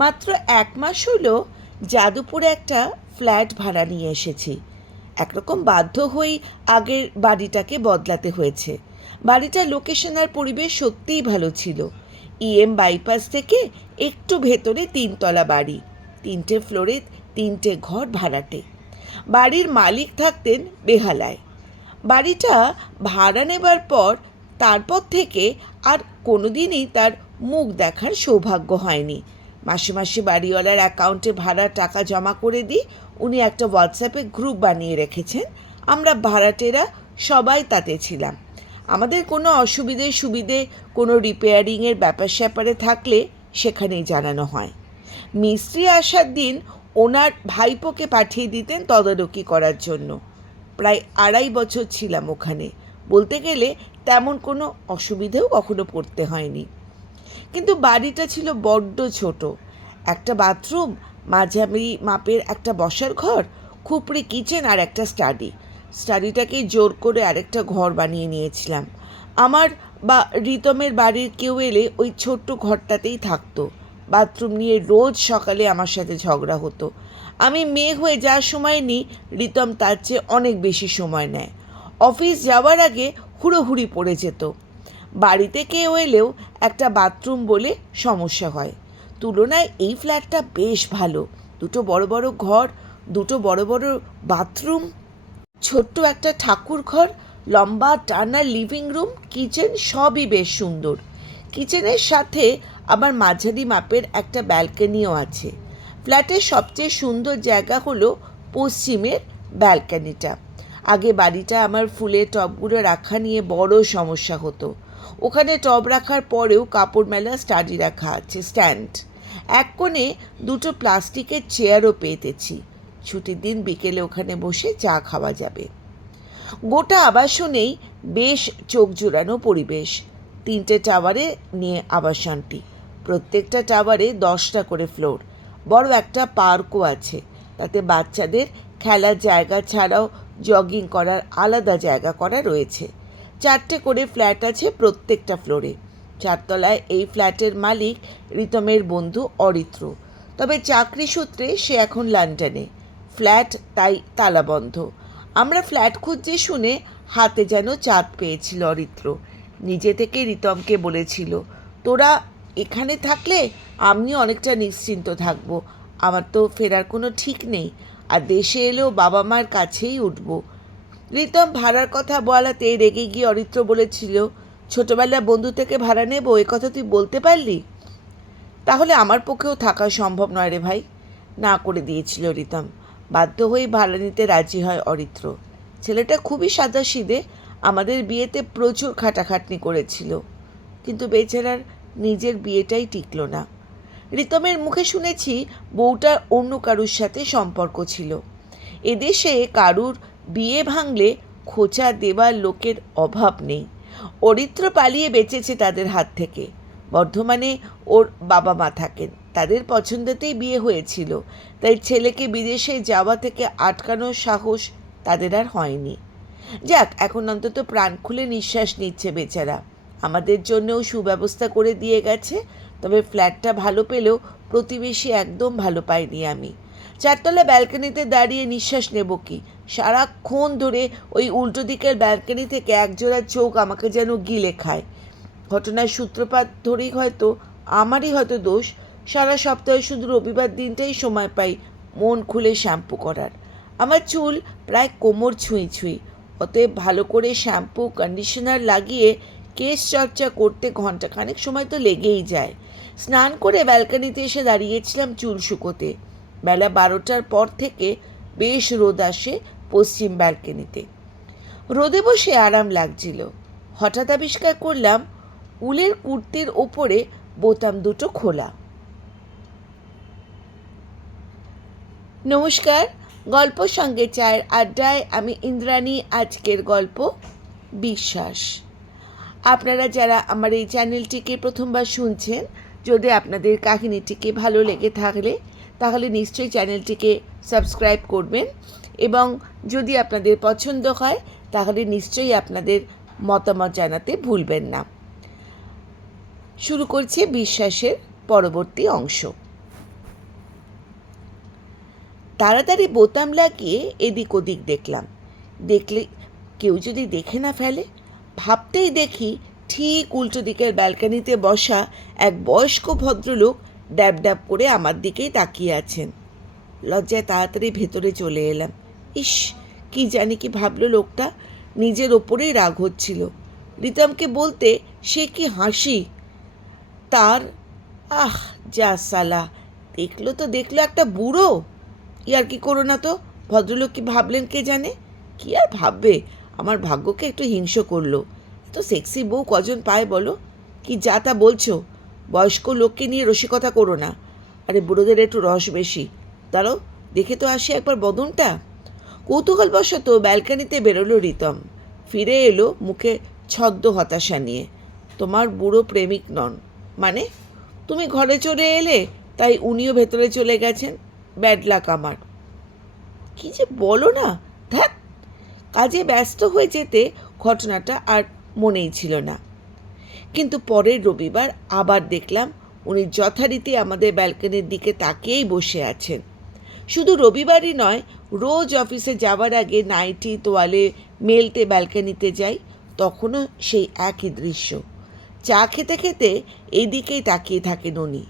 মাত্র 1 মাস হলো যাদবপুরে একটা ফ্ল্যাট ভাড়া নিয়ে এসেছি। একরকম বাধ্য হয়েই আগের বাড়িটাকে বদলাতে হয়েছে। বাড়িটার লোকেশন আর পরিবেশ সত্যিই ভালো ছিল। বাইপাস থেকে একটু ভেতরে 3 তলা বাড়ি, 3টে ফ্লোরে 3টে ঘর ভাড়াটে। বাড়ির মালিক থাকতেন বেহালায়। বাড়িটা ভাড়া নেবার পর তারপর থেকে আর কোনোদিনই তার মুখ দেখার সৌভাগ্য হয়নি। মাসে মাসে বাড়িওয়ালার অ্যাকাউন্টে ভাড়া টাকা জমা করে দিই। উনি একটা হোয়াটসঅ্যাপে গ্রুপ বানিয়ে রেখেছেন। আমরা ভাড়াটেরা সবাই তাতে ছিলাম। আমাদের কোনো সুবিধে কোনো রিপেয়ারিংয়ের ব্যাপার স্যাপারে থাকলে সেখানেই জানানো হয়। মিস্ত্রি আসার দিন ওনার ভাইপোকে পাঠিয়ে দিতেন তদারকি করার জন্য। প্রায় 2.5 বছর ছিলাম ওখানে। বলতে গেলে তেমন কোনো অসুবিধেও কখনো পড়তে হয়নি। কিন্তু বাড়িটা ছিল বড্ড ছোট। একটা বাথরুম, মাঝারি মাপের একটা বসার ঘর, খুপড়ি কিচেন আর একটা স্টাডিটাকে জোর করে আরেকটা ঘর বানিয়ে নিয়েছিলাম। আমার বা রিতমের বাড়ির কেউ এলে ওই ছোট্ট ঘরটাতেই থাকতো। বাথরুম নিয়ে রোজ সকালে আমার সাথে ঝগড়া হতো। আমি মেয়ে হয়ে যা সময় নিই, রিতম তার চেয়ে অনেক বেশি সময় নেয়। অফিস যাওয়ার আগে হুড়োহুড়ি পড়ে যেত। বাড়িতে কেউ এলেও একটা বাথরুম বলে সমস্যা হয়। তুলনায় এই ফ্ল্যাটটা বেশ ভালো। 2টো বড় বড় ঘর, 2টো বড় বড় বাথরুম, ছোট্ট একটা ঠাকুর ঘর, লম্বা টানা লিভিং রুম, কিচেন সবই বেশ সুন্দর। কিচেনের সাথে আবার মাঝারি মাপের একটা ব্যালকনিও আছে। ফ্ল্যাটের সবচেয়ে সুন্দর জায়গা হলো পশ্চিমের ব্যালকনিটা। আগে বাড়িটা আমার ফুলের টবগুলো রাখা নিয়ে বড় সমস্যা হতো। ওখানে টব রাখার পরেও কাপড় মেলা স্টাডি রাখা আছে, স্ট্যান্ড। এক কোণে 2টো প্লাস্টিকের চেয়ারও পেতেছি। ছুটির দিন বিকেলে ওখানে বসে চা খাওয়া যাবে। গোটা আবাসনেই বেশ চোখ জোড়ানো পরিবেশ। 3টে টাওয়ারে নিয়ে আবাসনটি। প্রত্যেকটা টাওয়ারে 10টা করে ফ্লোর। বড় একটা পার্কও আছে। তাতে বাচ্চাদের খেলার জায়গা ছাড়াও জগিং করার আলাদা জায়গা করা রয়েছে। 4টে করে ফ্ল্যাট আছে প্রত্যেকটা ফ্লোরে। 4 তলায় এই ফ্ল্যাটের মালিক রিতমের বন্ধু অরিত্র। তবে চাকরি সূত্রে সে এখন লন্ডনে। ফ্ল্যাট তাই তালাবন্ধ। আমরা ফ্ল্যাট খুঁজছে শুনে হাতে যেন চাঁদ পেয়েছিল অরিত্র। নিজে থেকে রিতমকে বলেছিল, তোরা এখানে থাকলে আমি অনেকটা নিশ্চিন্ত থাকব। আমার তো ফেরার কোনো ঠিক নেই, আর দেশে এলেও বাবা মার কাছেই উঠব। রিতম ভাড়ার কথা বলাতে রেগে গিয়ে অরিত্র বলেছিল, ছোটবেলার বন্ধু থেকে ভাড়া নেব এ কথা তুই বলতে পারলি? তাহলে আমার পক্ষেও থাকা সম্ভব নয় রে ভাই। না করে দিয়েছিল রিতম। বাধ্য হয়ে ভাড়া নিতে রাজি হয় অরিত্র। ছেলেটা খুবই সাদাসিধে। আমাদের বিয়েতে প্রচুর খাটাখাটনি করেছিল, কিন্তু বেচারার নিজের বিয়েটাই টিকল না। রিতমের মুখে শুনেছি বউটার অন্য কারুর সাথে সম্পর্ক ছিল। এদেশে কারুর বিয়ে ভাঙলে খোঁচা দেবার লোকের অভাব নেই। অরিত্র পালিয়ে বেঁচেছে তাদের হাত থেকে। বর্ধমানে ওর বাবা মা থাকেন। তাদের পছন্দেতেই বিয়ে হয়েছিল, তাই ছেলেকে বিদেশে যাওয়া থেকে আটকানোর সাহস তাদের আর হয়নি। যাক, এখন অন্তত প্রাণ খুলে নিঃশ্বাস নিচ্ছে বেচারা। আমাদের জন্যও সুব্যবস্থা করে দিয়ে গেছে। তবে ফ্ল্যাটটা ভালো পেলেও প্রতিবেশী একদম ভালো পাইনি আমি। 4তলা ব্যালকনিতে দাঁড়িয়ে নিঃশ্বাস নেব কি? সারাক্ষণ ধরে ওই উল্টো দিকের ব্যালকনি থেকে একজোড়া চোখ আমাকে যেন গিলে খায়। ঘটনার সূত্রপাত ধরেই আমারই হয়তো দোষ। সারা সপ্তাহে শুধু রবিবার দিনটাই সময় পাই মন খুলে শ্যাম্পু করার। আমার চুল প্রায় কোমর ছুঁই ছুঁই। অতএব ভালো করে শ্যাম্পু কন্ডিশনার লাগিয়ে কেশ চর্চা করতে ঘন্টাখানেক সময় তো লেগেই যায়। স্নান করে ব্যালকনিতে এসে দাঁড়িয়েছিলাম চুল শুকোতে। বেলা 12টার পর থেকে বেশ রোদ আসে পশ্চিম ব্যালকনিতে। রোদে বসে আরাম লাগছিল। হঠাৎ আবিষ্কার করলাম উলের কুর্তির ওপরে বোতাম দুটো খোলা। নমস্কার, গল্প সঙ্গে চায়ের আড্ডায় আমি ইন্দ্রাণী। আজকের গল্প বিশ্বাস। আপনারা যারা আমার এই চ্যানেলটিকে প্রথমবার শুনছেন, যদি আপনাদের কাহিনীটিকে ভালো লেগে থাকলে তাহলে নিশ্চয়ই চ্যানেলটিকে সাবস্ক্রাইব করবেন, এবং যদি আপনাদের পছন্দ হয় তাহলে নিশ্চয়ই আপনাদের মতামত জানাতে ভুলবেন না। শুরু করছি বিশ্বাসের পরবর্তী অংশ। তাড়াতাড়ি বোতাম লাগিয়ে এদিক ওদিক দেখলাম। দেখলে কেউ যদি দেখে না ফেলে, ভাবতেই দেখি ঠিক উল্টো দিকের ব্যালকানিতে বসা এক বয়স্ক ভদ্রলোক ড্যাব ড্যাব করে আমার দিকেই তাকিয়ে আছেন। লজ্জায় তাড়াতাড়ি ভেতরে চলে এলাম। ইস, কি জানি কি ভাবলো লোকটা, নিজের ওপরেই রাগ হচ্ছিল। রিতমকে বলতে সে কি হাসি তার! আহ, যা সালা, দেখলো একটা বুড়ো। ইয়ার কি করো না তো, ভদ্রলোক কি ভাবলেন কে জানে। কি আর ভাববে, আমার ভাগ্যকে একটু হিংসা করলো। এত সেক্সি বউ কজন পায় বলো? কি যা তা বলছো? বয়স্ক লোককে নিয়ে রসিকতা করো না। আরে বুড়োদের একটু রস বেশি। দাঁড়াও, দেখে তো আসি একবার বদনটা। কৌতূহলবশত ব্যালকানিতে বেরোলো রিতম। ফিরে এলো মুখে ছদ্ম হতাশা নিয়ে। তোমার বুড়ো প্রেমিক নন মানে? তুমি ঘরে চলে এলে, তাই উনিও ভেতরে চলে গেছেন। ব্যাড লাক আমার। কি যে বলো না, ধ্যাত। কাজে ব্যস্ত হয়ে যেতে ঘটনাটা আর মনেই ছিল না। কিন্তু পরের রবিবার আবার দেখলাম উনি যথারীতি আমাদের ব্যালকনির দিকে তাকিয়েই বসে আছেন। শুধু রবিবারই নয়, রোজ অফিসে যাওয়ার আগে নাইটি তোয়ালে মেলতে ব্যালকনিতে যাই, তখনও সেই একই দৃশ্য। চা খেতে খেতে এইদিকেই তাকিয়ে থাকেন উনি।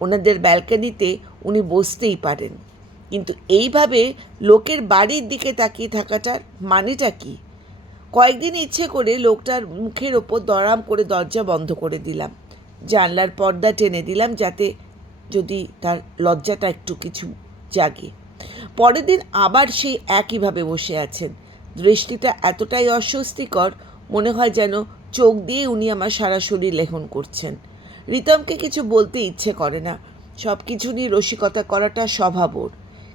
ওনাদের ব্যালকনিতে উনি বসতেই পারেন, কিন্তু এইভাবে লোকের বাড়ির দিকে তাকিয়ে থাকাটার মানেটা কি? কয়েকদিন ইচ্ছে করে লোকটার মুখের ওপর দরাম করে দরজা বন্ধ করে দিলাম। জানলার পর্দা টেনে দিলাম, যাতে যদি তার লজ্জাটা একটু কিছু জাগে। পরের দিন আবার সেই একইভাবে বসে আছেন। দৃষ্টিটা এতটাই অস্বস্তিকর, মনে হয় যেন চোখ দিয়ে উনি আমার সারা শরীর লেখন করছেন। রিতমকে কিছু বলতে ইচ্ছে করে না। সব কিছু নিয়ে রসিকতা করাটা স্বভাব ওর।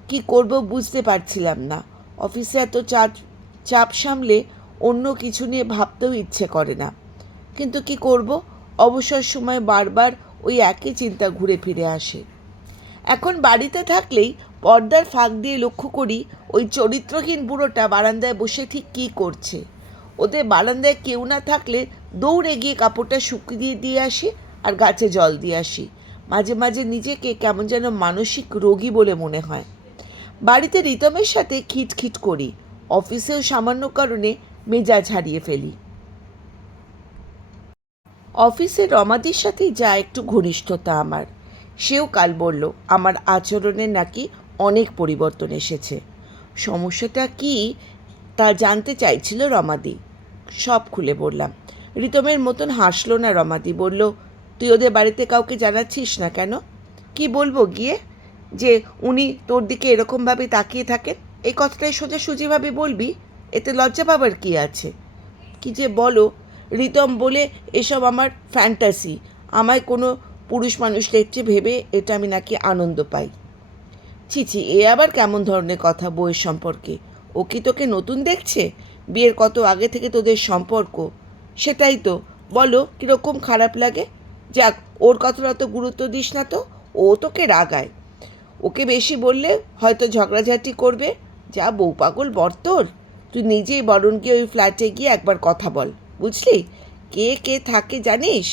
কী করব বুঝতে পারছিলাম না। অফিসে এত চাপ সামলে অন্য কিছু নিয়ে ভাবতেও ইচ্ছে করে না। কিন্তু কি করব, অবসর সময় বারবার ওই একই চিন্তা ঘুরে ফিরে আসে। এখন বাড়িতে থাকলেই পর্দার ফাঁক দিয়ে লক্ষ্য করি ওই চরিত্রহীন বুড়োটা বারান্দায় বসে ঠিক কী করছে। ওদের বারান্দায় কেউ না থাকলে দৌড়ে গিয়ে কাপড়টা শুকিয়ে দিয়ে আসি আর গাছে জল দিয়ে আসি। মাঝে মাঝে নিজেকে কেমন যেন মানসিক রোগী বলে মনে হয়। বাড়িতে রিতমের সাথে খিটখিট করি, অফিসেও সামান্য কারণে মেজাজ হারিয়ে ফেলি। অফিসে রমাদির সাথেই যা একটু ঘনিষ্ঠতা আমার। সেও কাল বলল আমার আচরণে নাকি অনেক পরিবর্তন এসেছে। সমস্যাটা কি তা জানতে চাইছিল রমাদি। সব খুলে বললাম। রিতমের মতন হাসলো না রমাদি, বলল, তুই ওদের বাড়িতে কাউকে জানাচ্ছিস না কেন? কি বলবো গিয়ে, যে উনি তোর দিকে এরকমভাবে তাকিয়ে থাকেন? এই কথাটাই সোজাসুজিভাবে বলবি, এতে লজ্জা পাবার কি আছে? কি যে বলো রিতম, বলে এসব আমার ফ্যান্টাসি। আমায় কোনো পুরুষ মানুষ দেখছে ভেবে এটা আমি নাকি আনন্দ পাই। ছি, এ আবার কেমন ধরনের কথা বউয়ের সম্পর্কে? ও কি তোকে নতুন দেখছে? বিয়ের কত আগে থেকে তোদের সম্পর্ক। সেটাই তো, বলো কীরকম খারাপ লাগে? যাক, ওর কথাটা তো গুরুত্ব দিস না তো, ও তোকে রাগায়। ওকে বেশি বললে হয়তো ঝগড়াঝাটি করবে। যা বউ পাগল বর্তর। তুই নিজেই বরং গিয়ে ওই ফ্ল্যাটে গিয়ে একবার কথা বল, বুঝলি? কে কে থাকে জানিস?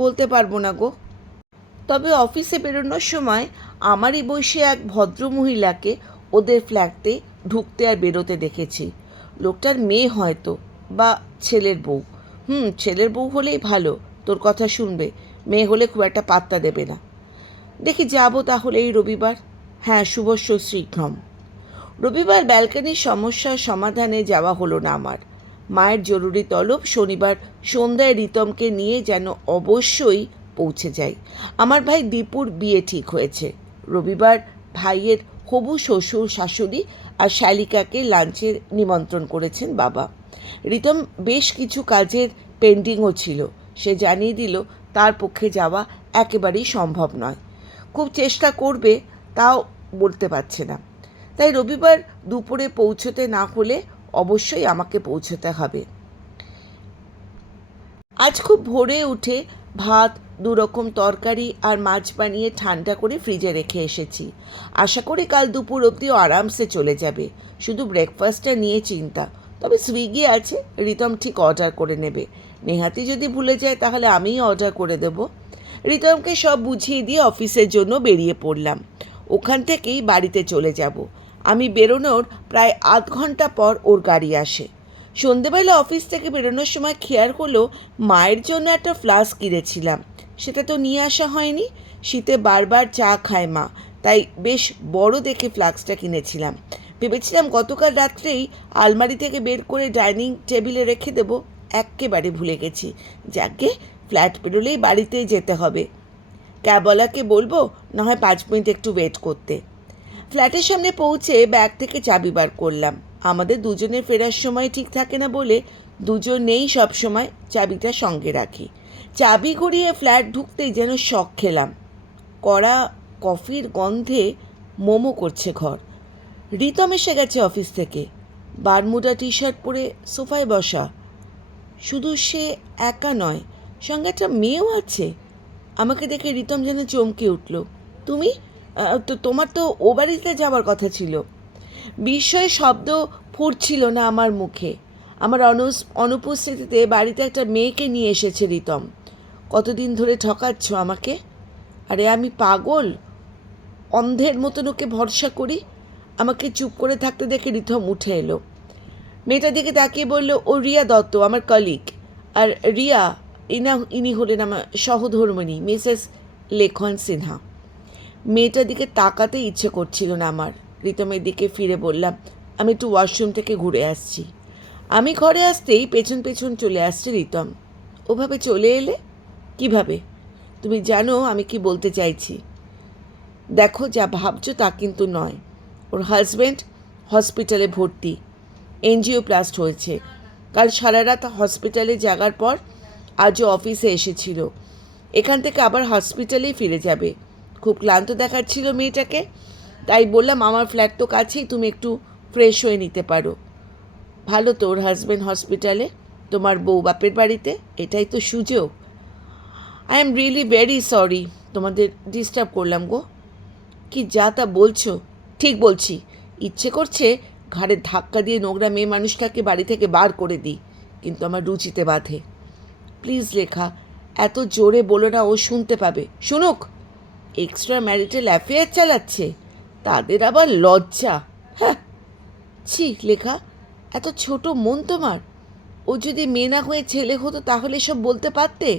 বলতে পারবো না গো। তবে অফিসে বেরোনোর সময় আমারই বয়সী এক ভদ্র মহিলাকে ওদের ফ্ল্যাটে ঢুকতে আর বেরোতে দেখেছি। লোকটার মেয়ে হয়তো, বা ছেলের বউ। ছেলের বউ হলেই ভালো, তোর কথা শুনবে। মেয়ে হলে খুব একটা পাত্তা দেবে না। দেখি যাবো তাহলে এই রবিবার। হ্যাঁ, শুভস্য শীঘ্রম। রবিবার ব্যালকনির সমস্যার সমাধানে যাওয়া হলো না আমার। মায়ের জরুরি তলব, শনিবার সন্ধ্যায় রিতমকে নিয়ে যেন অবশ্যই পৌঁছে যাই। আমার ভাই দীপুর বিয়ে ঠিক হয়েছে। রবিবার ভাইয়ের হবু শ্বশুর শাশুড়ি আর শালিকাকে লাঞ্চের নিমন্ত্রণ করেছেন বাবা। রিতম বেশ কিছু কাজের পেন্ডিংও ছিল। সে জানিয়ে দিল তার পক্ষে যাওয়া একেবারেই সম্ভব নয়। খুব চেষ্টা করবে, তাও বলতে পারছে না। তাই রবিবার দুপুরে পৌঁছতে না হলে অবশ্যই আমাকে পৌঁছতে হবে। আজ খুব ভোরে উঠে ভাত, 2 রকম তরকারি আর মাছ বানিয়ে ঠান্ডা করে ফ্রিজে রেখে এসেছি। আশা করি কাল দুপুর অবধিও আরামসে চলে যাবে। শুধু ব্রেকফাস্টটা নিয়ে চিন্তা। তবে সুইগি আছে, রিতম ঠিক অর্ডার করে নেবে। নেহাতি যদি ভুলে যায় তাহলে আমিই অর্ডার করে দেব। রিতমকে সব বুঝিয়ে দিয়ে অফিসের জন্য বেরিয়ে পড়লাম। ওখান থেকেই বাড়িতে চলে যাব। আমি বেরোনোর প্রায় আধ ঘন্টা পর ওর গাড়ি আসে। সন্ধেবেলা অফিস থেকে বেরোনোর সময় খেয়াল হলো মায়ের জন্য একটা ফ্লাস্ক কিনেছিলাম, সেটা তো নিয়ে আসা হয়নি। শীতে বারবার চা খায় মা, তাই বেশ বড় দেখে ফ্লাস্কটা কিনেছিলাম। ভেবেছিলাম গতকাল রাত্রেই আলমারি থেকে বের করে ডাইনিং টেবিলে রেখে দেবো, এক্কেবারে ভুলে গেছি। যাকে ফ্ল্যাট বেরোলেই বাড়িতেই যেতে হবে। ক্যাবওয়ালাকে বলবো না হয় 5 মিনিট একটু ওয়েট করতে। ফ্ল্যাটের সামনে পৌঁছে ব্যাগ থেকে চাবি বার করলাম। আমাদের দুজনের ফেরার সময় ঠিক থাকে না বলে দুজনেই সবসময় চাবিটা সঙ্গে রাখি। চাবি ঘুরিয়ে ফ্ল্যাট ঢুকতেই যেন শক খেলাম। কড়া কফির গন্ধে মোমো করছে ঘর। রিতম এসে গেছে অফিস থেকে, বারমুডা টি শার্ট পরে সোফায় বসা। শুধু সে একা নয়, সঙ্গে একটা মেয়েও আছে। আমাকে দেখে রিতম যেন চমকে উঠল। তুমি তোমার তো ও বাড়িতে যাওয়ার কথা ছিল। বিস্ময়ে শব্দ ফুটছিল না আমার মুখে। আমার অনুপস্থিতিতে বাড়িতে একটা মেয়েকে নিয়ে এসেছে রিতম। কতদিন ধরে ঠকাচ্ছ আমাকে? আরে আমি পাগল, অন্ধের মতন ওকে ভরসা করি? আমাকে চুপ করে থাকতে দেখে রিতম উঠে এলো। মেয়েটার দিকে তাকিয়ে বলল, ও রিয়া দত্ত, আমার কলিগ। আর রিয়া ইনি হলেন আমার সহধর্মিণী মিসেস লেখন সিনহা। মেয়েটার দিকে তাকাতে ইচ্ছে করছিল না আমার। রিতমের দিকে ফিরে বললাম, আমি একটু ওয়াশরুম থেকে ঘুরে আসছি। আমি ঘরে আসতেই পেছন পেছন চলে আসছে রিতম। ওভাবে চলে এলে? কিভাবে? তুমি জানো আমি কি বলতে চাইছি? দেখো, যা ভাবছো তা কিন্তু নয়। ওর হাজব্যান্ড হসপিটালে ভর্তি, এনজিওপ্লাস্ট হয়েছে। কাল সারা রাত হসপিটালে জাগার পর আজও অফিসে এসেছিল। এখান থেকে আবার হসপিটালেই ফিরে যাবে। খুব ক্লান্ত দেখাচ্ছিল মেয়েটাকে, তাই বললাম আমার ফ্ল্যাট তো কাছেই, তুমি একটু ফ্রেশ হয়ে নিতে পারো। ভালো তো ওর হাজব্যান্ড হসপিটালে, তোমার বউ বাপের বাড়িতে, এটাই তো সুযোগ। I am really very sorry তোমাদের ডিস্টার্ব করলাম গো। কি যা তা বলছো? ঠিক বলছি, ইচ্ছে করছে ঘাড়ে ধাক্কা দিয়ে নোংরা মেয়ে মানুষটাকে বাড়ি থেকে বার করে দিই, কিন্তু আমার রুচিতে বাঁধে। প্লিজ লেখা, এত জোরে বলো না, ও শুনতে পাবে। শুনুক। এক্সট্রা ম্যারিটাল অ্যাফেয়ার চালাচ্ছে, তাদের আবার লজ্জা। হ্যাঁ, ছি লেখা, এত ছোট মন তোমার। ও যদি মেয়ে না হয়ে ছেলে হতো তাহলে সব বলতে পারতে।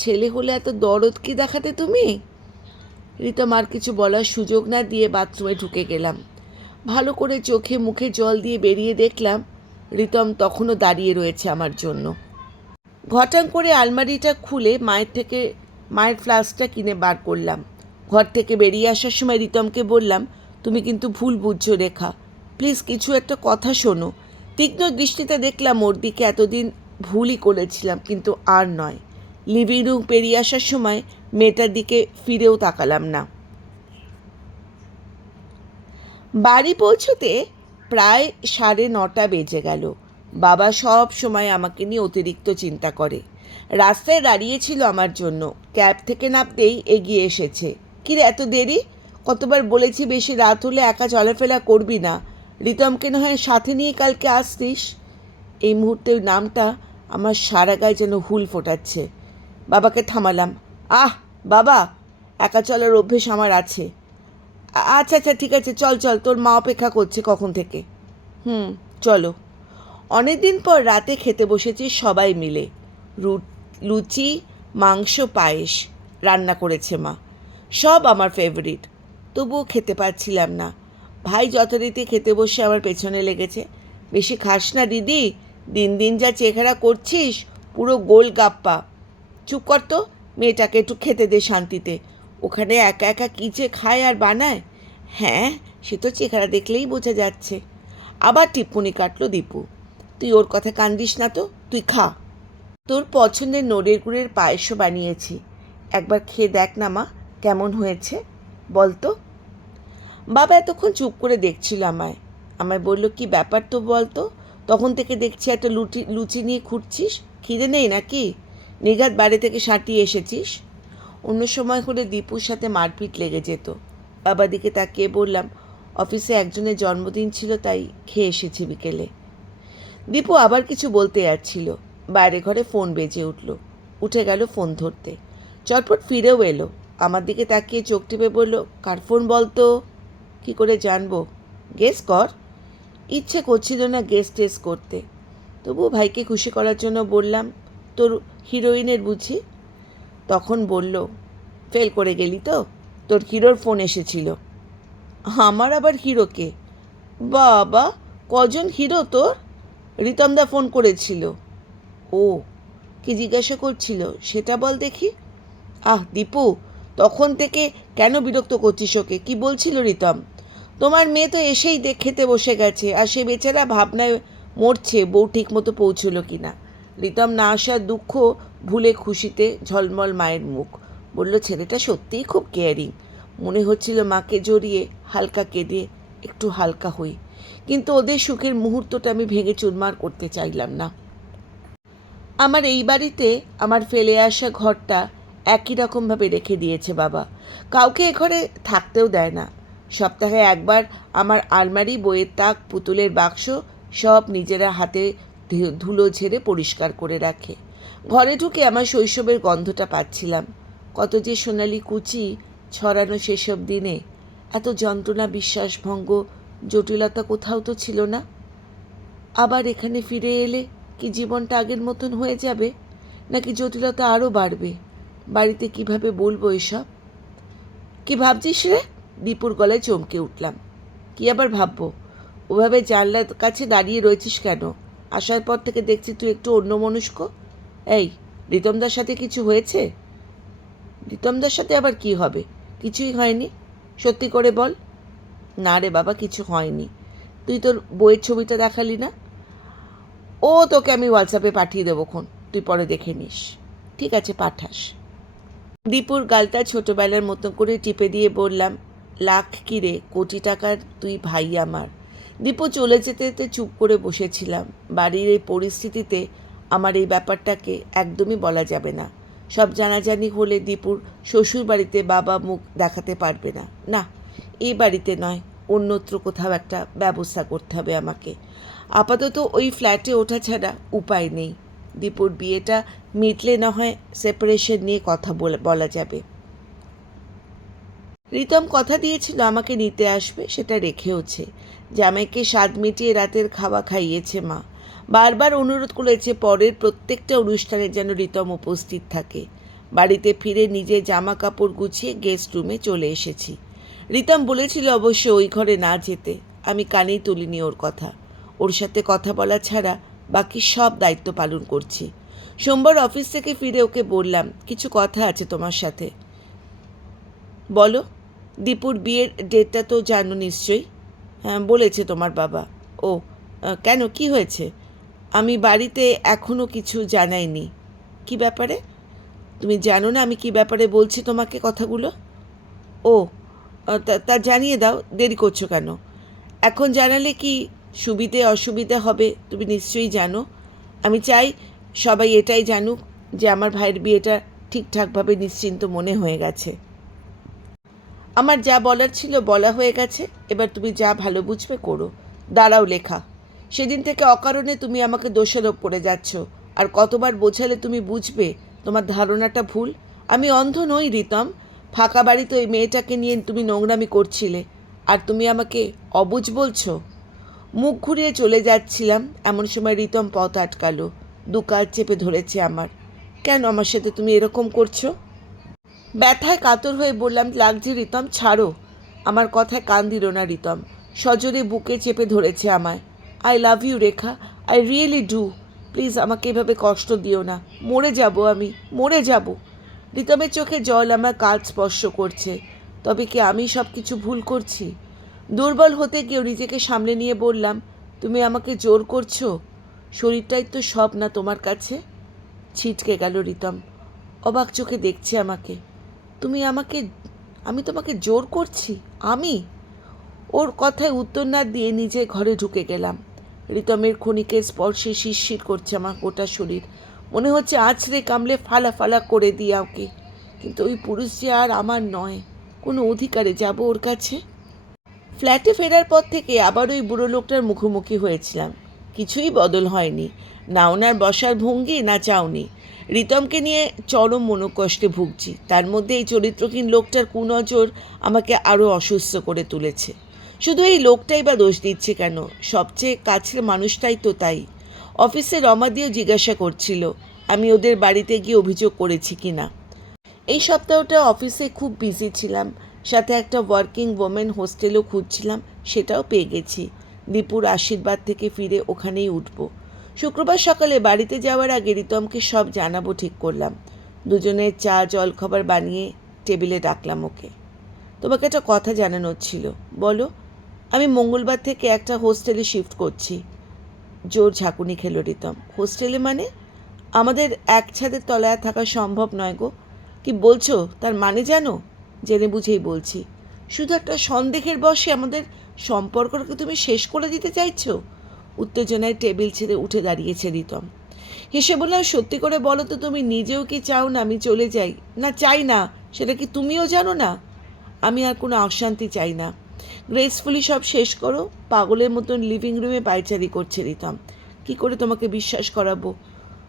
ছেলে হলে এত দরদ কি দেখাতে তুমি? রিতম আর কিছু বলার সুযোগ না দিয়ে বাথরুমে ঢুকে গেলাম। ভালো করে চোখে মুখে জল দিয়ে বেরিয়ে দেখলাম রিতম তখনও দাঁড়িয়ে রয়েছে আমার জন্য। ঘটাং করে আলমারিটা খুলে মায়ের ফ্লাস্কটা কিনে বার করলাম। ঘর থেকে বেরিয়ে আসার সময় রিতমকে বললাম, তুমি কিন্তু ভুল বুঝছো রেখা, প্লিজ কিছু একটা কথা শোনো। তীক্ষ্ণ দৃষ্টিতে দেখলাম ওর দিকে। এতদিন ভুলই করেছিলাম, কিন্তু আর নয়। লিভিং রুম পেরিয়ে আসার সময় মেয়েটার দিকে ফিরেও তাকালাম না। বাড়ি পৌঁছতে প্রায় 9:30 বেজে গেল। বাবা সব সময় আমাকে নিয়ে অতিরিক্ত চিন্তা করে। রাস্তায় দাঁড়িয়েছিল আমার জন্য, ক্যাব থেকে নামতেই এগিয়ে এসেছে। কিরে এত দেরি? কতবার বলেছি বেশি রাত হলে একা চলাফেরা করবি না, রিতমকে না হয় সাথে নিয়ে কালকে আসতিস। এই মুহূর্তে নামটা আমার সারা গায়ে যেন হুল ফোটাচ্ছে। বাবাকে থামালাম। বাবা, একা চলার অভ্যেস আমার আছে। আচ্ছা আচ্ছা ঠিক আছে, চল চল, তোর মা অপেক্ষা করছে কখন থেকে। চলো। অনেক দিন পর রাতে খেতে বসেছি সবাই মিলে। লুচি, মাংস, পায়েস রান্না করেছে মা। সব আমার ফেভারিট, তবুও খেতে পারছিলাম না। ভাই যথারীতি খেতে বসে আমার পেছনে লেগেছে। বেশি খাস না দিদি, দিন দিন যা চেহারা করছিস, পুরো গোল গাপ্পা। চুপ কর তো, মেয়েটাকে একটু খেতে দে শান্তিতে। ওখানে একা একা কী যে খায় আর বানায়। হ্যাঁ, সে তো চেহারা দেখলেই বোঝা যাচ্ছে। আবার টিপ্পনি কাটলো দীপু। তুই ওর কথা কান দিস না তো, তুই খা। তোর পছন্দের নড়ের গুড়ের পায়েসও বানিয়েছি, একবার খেয়ে দেখ না মা, কেমন হয়েছে বল তো। বাবা এতক্ষণ চুপ করে দেখছিল আমায় বলল, কি ব্যাপার তো বল তো, তখন থেকে দেখছি একটা লুচি নিয়ে ঘুরছিস, খিদে নেই নাকি? নিঘাত বাড়ি থেকে সাঁটিয়ে এসেছিস? অন্য সময় হলে দীপুর সাথে মারপিট লেগে যেত। বাবার দিকে তাকিয়ে বললাম, অফিসে একজনের জন্মদিন ছিল, তাই খেয়ে এসেছি বিকেলে। দীপু আবার কিছু বলতে যাচ্ছিল, বাইরে ঘরে ফোন বেজে উঠল। উঠে গেল ফোন ধরতে, চটপট ফিরেও এলো। আমার দিকে তাকিয়ে চোখ টিপে বলল, কার ফোন বলতো? কি করে জানবো? গেস কর। ইচ্ছে করছিল না গেস টেস করতে, তবু ভাইকে খুশি করার জন্য বললাম, তোর হিরোইনের বুঝি? তখন বলল, ফেল করে গেলি তো, তোর হিরোর ফোন এসেছিল। আমার আবার হিরোকে? বাবা, কজন হিরো তোর? রিতমদা ফোন করেছিল। ও, কি জিজ্ঞাসা করছিল সেটা বল দেখি। দীপু, তখন থেকে কেন বিরক্ত করছিস ওকে? কি বলছিল রিতম? তোমার মেয়ে তো এসেই খেতে বসে গেছে, আর সে বেচারা ভাবনায় মরছে বউ ঠিক মতো পৌঁছলো কি না। রিতম না আসার দুঃখ ভুলে খুশিতে ঝলমল মায়ের মুখ। বলল, ছেলেটা সত্যিই খুব কেয়ারিং। মনে হচ্ছিল মাকে জড়িয়ে হালকা কেঁদে একটু হালকা হই, কিন্তু ওদের সুখের মুহূর্তটা আমি ভেঙে চুরমার করতে চাইলাম না। আমার এই বাড়িতে আমার ফেলে আসা ঘরটা একই রকমভাবে রেখে দিয়েছে বাবা। কাউকে এ ঘরে থাকতেও দেয় না। সপ্তাহে একবার আমার আলমারি, বইয়ের তাক, পুতুলের বাক্স সব নিজেরা হাতে ধুলো ঝেড়ে পরিষ্কার করে রাখে। ঘরে ঢুকে আমার শৈশবের গন্ধটা পাচ্ছিলাম। কত যে সোনালি কুচি ছড়ানো সেসব দিনে। এত যন্ত্রণা, বিশ্বাসভঙ্গ, জটিলতা কোথাও তো ছিল না। আবার এখানে ফিরে এলে কি জীবনটা আগের মতন হয়ে যাবে, নাকি জটিলতা আরও বাড়বে? বাড়িতে কিভাবে বলবো এসব? কি ভাবছিস রে? দীপুর গলায় চমকে উঠলাম। কি আবার ভাববো? ওভাবে জানলার কাছে দাঁড়িয়ে রয়েছিস কেন? আসার পর থেকে দেখছি তুই একটু অন্যমনস্ক। এই, রিতমদার সাথে কিছু হয়েছে? রিতমদার সাথে আবার কি হবে? কিছুই হয়নি, সত্যি করে বল। না রে বাবা, কিছু হয়নি। তুই তোর বইয়ের ছবিটা দেখালি না? ও তোকে আমি হোয়াটসঅ্যাপে পাঠিয়ে দেবো খন, তুই পরে দেখে নিস। ঠিক আছে, পাঠাস। দীপুর গালটা ছোটোবেলার মতো করে টিপে দিয়ে বললাম, লাখ কি রে, কোটি টাকার তুই ভাই আমার। দীপু চলে যেতে যেতে চুপ করে বসেছিলাম। বাড়ির এই পরিস্থিতিতে আমার এই ব্যাপারটাকে একদমই বলা যাবে না। সব জানাজানি হলে দীপুর শ্বশুর বাড়িতে বাবা মুখ দেখাতে পারবে না। না, এই বাড়িতে নয়, অন্যত্র কোথাও একটা ব্যবস্থা করতে হবে আমাকে। আপাতত ওই ফ্ল্যাটে ওঠা ছাড়া উপায় নেই। দীপুর বিয়েটা মিটলে না হয় সেপারেশন নিয়ে কথা বলা যাবে। রিতম কথা দিয়েছিল আমাকে নিতে আসবে, সেটা রেখেওছে। জামাইকে স্বাদ মিটিয়ে রাতের খাওয়া খাইয়েছে মা। বারবার অনুরোধ করেছে পরের প্রত্যেকটা অনুষ্ঠানে যেন রিতম উপস্থিত থাকে। বাড়িতে ফিরে নিজে জামা কাপড় গুছিয়ে গেস্ট রুমে চলে এসেছি। রিতম বলেছিল অবশ্য ওই ঘরে না যেতে, আমি কানেই তুলিনি ওর কথা। ওর সাথে কথা বলা ছাড়া বাকি সব দায়িত্ব পালন করছি। সোমবার অফিস থেকে ফিরে ওকে বললাম, কিছু কথা আছে তোমার সাথে। বলো। দীপুর বিয়ের ডেটটা তো জানো নিশ্চয়ই? হ্যাঁ, বলেছে তোমার বাবা। ও, কেন, কি হয়েছে? আমি বাড়িতে এখনও কিছু জানাইনি। কি ব্যাপারে? তুমি জানো না আমি কি ব্যাপারে বলছি তোমাকে কথাগুলো? ও, তা জানিয়ে দাও, দেরি করছো কেন? এখন জানালে কি সুবিধে অসুবিধা হবে তুমি নিশ্চয়ই জানো। আমি চাই সবাই এটাই জানুক যে আমার ভাইয়ের বিয়েটা ঠিকঠাকভাবে নিশ্চিন্ত মনে হয়ে গেছে। আমার যা বলার ছিল বলা হয়ে গেছে, এবার তুমি যা ভালো বুঝবে করো। দাঁড়াও লেখা, সেদিন থেকে অকারণে তুমি আমাকে দোষারোপ করে যাচ্ছ, আর কতবার বোঝালে তুমি বুঝবে তোমার ধারণাটা ভুল। আমি অন্ধ নই রিতম। ফাঁকা বাড়িতে ওই মেয়েটাকে নিয়ে তুমি নোংরামি করছিলে, আর তুমি আমাকে অবুঝ বলছো? মুখ ঘুরিয়ে চলে যাচ্ছিলাম, এমন সময় রিতম পথ আটকালো, দু কাঁধ চেপে ধরেছে আমার। কেন আমার সাথে তুমি এরকম করছো? ব্যথায় কাতর হয়ে বললাম, লাগছে রিতম, ছাড়ো। আমার কথায় কান দিল না রিতম, সজোরে বুকে চেপে ধরেছে আমায়। I love you Rekha, I really do. Please আমাকে এভাবে কষ্ট দিও না, মরে যাব, আমি মরে যাব। রিতমের চোখে জল আমার কাঁধ স্পর্শ করছে। তবে কি আমি সব কিছু ভুল করছি? দুর্বল হতে গিয়েও নিজেকে সামলে নিয়ে বললাম, তুমি আমাকে জোর করছো? শরীরটাই তো সব না তোমার কাছে। ছিটকে গেল রিতম, অবাক চোখে দেখছে আমাকে। আমি তোমাকে জোর করছি? আমি? ওর কথায় উত্তর না দিয়ে নিজে ঘরে ঢুকে গেলাম। রিতমের ক্ষণিকের স্পর্শে শিরশির করছে আমার গোটা শরীর। মনে হচ্ছে আছড়ে কামড়ে ফালা ফালা করে দিয়া ওকে। কিন্তু ওই পুরুষ যে আর আমার নয়, কোনো অধিকারে যাব ওর কাছে? ফ্ল্যাটে ফেরার পর থেকে আবার ওই বুড়ো লোকটার মুখোমুখি হয়েছিলাম। কিছুই বদল হয়নি, না ওনার বসার ভঙ্গি, না চাউনি। রিতমকে নিয়ে চরম মনোকষ্টে ভুগছি। তার মধ্যে এই চরিত্রহীন লোকটার কুনজর আমাকে আরও অসুস্থ করে তুলেছে। শুধু এই লোকটাই বা দোষ দিচ্ছে কেন? সবচেয়ে কাছের মানুষটাই তো তাই। অফিসে রমাদিও জিজ্ঞাসা করছিল আমি ওদের বাড়িতে গিয়ে অভিযোগ করেছি কি না। এই সপ্তাহটা অফিসে খুব বিজি ছিলাম, সাথে একটা ওয়ার্কিং ওমেন হোস্টেলও খুঁজছিলাম, সেটাও পেয়ে গেছি। দীপুর আশীর্বাদ থেকে ফিরে ওখানেই উঠব। শুক্রবার সকালে বাড়িতে যাওয়ার আগে রিতমকে সব জানাবো ঠিক করলাম। দুজনের চা জলখাবার বানিয়ে টেবিলে ডাকলাম ওকে। তোমাকে একটা কথা জানানোর ছিল। বলো। আমি মঙ্গলবার থেকে একটা হোস্টেলে শিফট করছি। জোর ঝাঁকুনি খেলো রিতম। হোস্টেলে মানে? আমাদের এক ছাদের তলায় থাকা সম্ভব নয় গো। কি বলছো? তার মানে জানো? জেনে বুঝেই বলছি। শুধু একটা সন্দেহের বশে আমাদের সম্পর্কটাকে তুমি শেষ করে দিতে চাইছো? উত্তেজনায় টেবিল ছেড়ে উঠে দাঁড়িয়েছে রিতম। হেসে বললাম, সত্যি করে বলো তো, তুমি নিজেও কি চাও না আমি চলে যাই? না, চাই না। সেটা কি তুমিও জানো না? আমি আর কোনো অশান্তি চাই না। গ্রেসফুলি সব শেষ করো। পাগলের মতন লিভিং রুমে পায়চারি করছে রিতম। কি করে তোমাকে বিশ্বাস করাবো?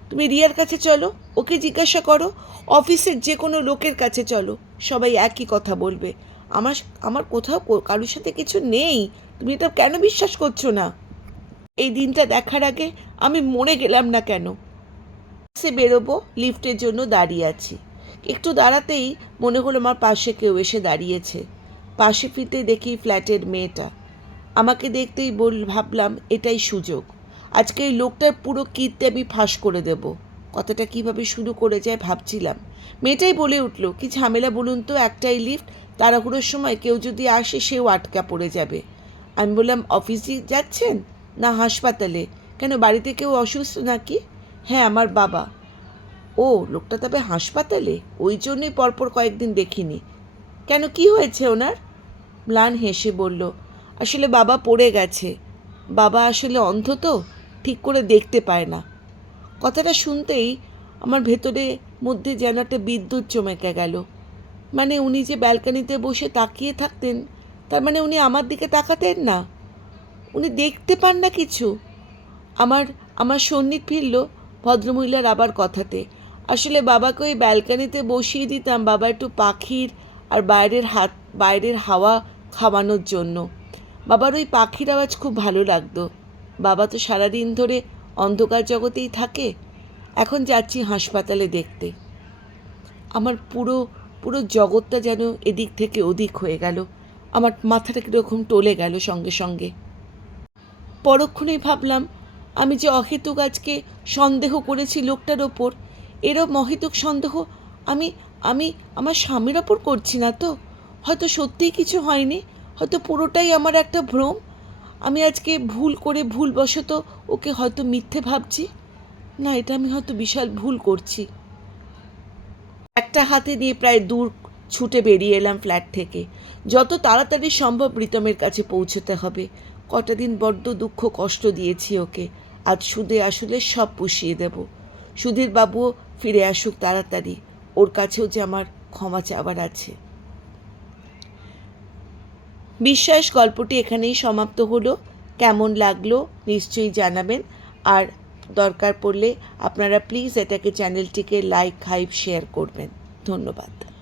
তুমি রিয়ার কাছে চলো, ওকে জিজ্ঞাসা করো। অফিসের যে কোনো লোকের কাছে চলো, সবাই একই কথা বলবে। আমার আমার কোথাও কারোর সাথে কিছু নেই। তুমি এটা কেন বিশ্বাস করছো না? এই দিনটা দেখার আগে আমি মরে গেলাম না কেন? সে বেরোবো, লিফটের জন্য দাঁড়িয়ে আছি। একটু দাঁড়াতেই মনে হলো আমার পাশে কেউ এসে দাঁড়িয়েছে। পাশে ফিরতে দেখি ফ্ল্যাটের মেয়েটা। আমাকে দেখতেই ভাবলাম এটাই সুযোগ। আজকে এই লোকটার পুরো কীর্তি আমি ফাঁস করে দেব। কথাটা কীভাবে শুরু করে যায় ভাবছিলাম। মেয়েটাই বলে উঠল, কি ঝামেলা বলুন তো, একটাই লিফট, তাড়াহুড়োর সময় কেউ যদি আসে সেও আটকা পড়ে যাবে। আমি বললাম, অফিসে যাচ্ছেন না হাসপাতালে? কেন, বাড়িতে কেউ অসুস্থ নাকি? হ্যাঁ, আমার বাবা। ও, লোকটা তবে হাসপাতালে? ওই জন্যই পরপর কয়েকদিন দেখিনি। কেন, কি হয়েছে ওনার? ম্লান হেসে বলল, আসলে বাবা পড়ে গেছে। বাবা আসলে অন্ধ তো, ঠিক করে দেখতে পায় না। কথাটা শুনতেই আমার ভেতরে মধ্যে যেন একটা বিদ্যুৎ চমকে গেল। মানে উনি যে ব্যালকনিতে বসে তাকিয়ে থাকতেন, তার মানে উনি আমার দিকে তাকাতেন না? উনি দেখতে পান না কিছু? আমার আমার সন্নিধ ফিরল ভদ্রমহিলার আবার কথাতে। আসলে বাবাকে ওই ব্যালকনিতে বসিয়ে দিতাম বাবা একটু পাখির আর বাইরের হাওয়া খাওয়ানোর জন্য। বাবার ওই পাখির আওয়াজ খুব ভালো লাগতো। বাবা তো সারাদিন ধরে অন্ধকার জগতেই থাকে। এখন যাচ্ছি হাসপাতালে দেখতে। আমার পুরো পুরো জগৎটা যেন এদিক থেকে ওদিক হয়ে গেল। আমার মাথাটা কীরকম টলে গেল সঙ্গে সঙ্গে। পরক্ষণেই ভাবলাম, আমি যে অহেতুক আজকে সন্দেহ করেছি লোকটার ওপর, এরও অহেতুক সন্দেহ আমি আমি আমার স্বামীর ওপর করছি না তো? হয়তো সত্যিই কিছু হয়নি, হয়তো পুরোটাই আমার একটা ভ্রম। আমি আজকে ভুলবশত ওকে হয়তো মিথ্যে ভাবছি। না, এটা আমি হয়তো বিশাল ভুল করছি। একটা হাতে নিয়ে প্রায় দূর ছুটে বেরিয়ে এলাম ফ্ল্যাট থেকে। যত তাড়াতাড়ি সম্ভব রিতমের কাছে পৌঁছতে হবে। কটা দিন বড্ড দুঃখ কষ্ট দিয়েছি ওকে। আজ সুদে আসলে সব পুষিয়ে দেব। সুধীর বাবুও ফিরে আসুক তাড়াতাড়ি। ওর কাছেও যে আমার ক্ষমা চাওয়ার আছে। বিশ্বাস গল্পটি এখানেই সমাপ্ত হলো। কেমন লাগলো নিশ্চয়ই জানাবেন। আর দরকার পড়লে আপনারা প্লিজ এটাকে চ্যানেলটিকে লাইক, হাইপ, শেয়ার করবেন। ধন্যবাদ।